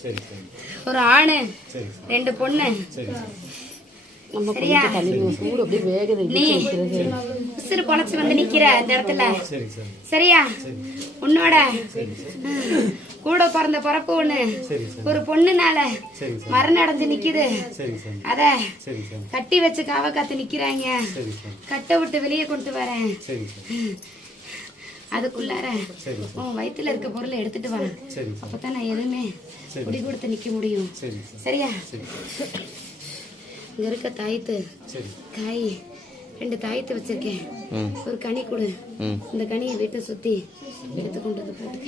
சரி சரி ஒரு ஆணு ரெண்டு பொண்ணு நம்ம சரியா? கொஞ்சம் தள்ளி சூடு அப்படியே வேகுது நீ உசுறு பொழைச்சு வந்து நிக்கிற இந்த இடத்துல சரி சார் சரியா சரி உன்னோட கூட பிறந்த பிறப்பு ஒண்ணு ஒரு பொண்ணுனால மரணம் அடைஞ்சு நிக்குது அத கட்டி வச்சு காவ காத்து நிக்கிறாங்க கட்டை விட்டு வெளியே கொண்டு வரேன் அதுக்குள்ளார உன் வயித்துல இருக்க பொருளை எடுத்துட்டு வா. அப்பதான் நான் எதுவுமே. குடி கொடுத்து நிக்க முடியும். சரி. சார் சரியா? சரி. இங்க இருக்க தாயத்து. சரி. காய் ரெண்டு தாயத்து வச்சிருக்கேன். ஒரு கனி கொடு. இந்த கனியை வீட்டை சுத்தி எடுத்து கொண்டு வந்து போட்டு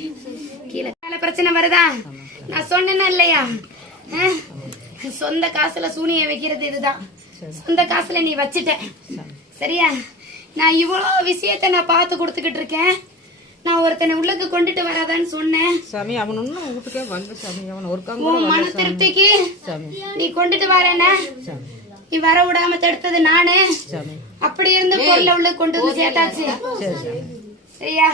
கீழே மேல பிரச்சனை வருதா? நான் சொன்னேன்னா இல்லையா? ஆ? சொந்த காசுல சூனிய வைக்கிறது இதுதான். சொந்த காசுல நீ வச்சிட்ட. சரியா? நான் இவ்வளோ விஷயத்த நான் பார்த்து கொடுத்துக்கிட்டு இருக்கேன். நான் ஒருத்தனை உள்ளுக்கு கொண்டுட்டு வராதான்னு சொன்னேன். சாமி அவன் வீட்டுக்கே வந்து சாமி. அவன் ஒருக்காங்க உன் மன திருப்திக்கு நீ கொண்டுட்டு வரேன நீ வர விடாம தடுத்தது நானு. சாமி. அப்படி இருந்து பொருளை உள்ள கொண்டு வந்து சேர்த்தாச்சு. சரியா?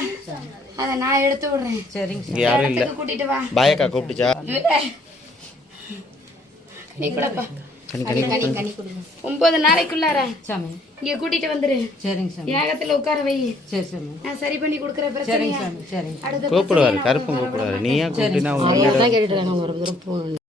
அத நான் எடுத்து விடுறேன். சரிங்க யாரும் இல்லை. கூட்டிட்டு வா. பாயக்கா கூப்பிட்டுச்சா? நீ கூடப்பா ஒன்பது நாளைக்குள்ளார? சாமி. இங்க கூட்டிட்டு வந்துரு. சரிங்க சாமி. ஏகத்துல உட்கார வை. சரி சாமி. நான் சரி பண்ணி கொடுக்குற சரிங்க சாமி சரிங்க கூப்பிடுவாரு கருப்பும் கூப்பிடுவாரு. நீ ஏன் கூப்பிட்டினா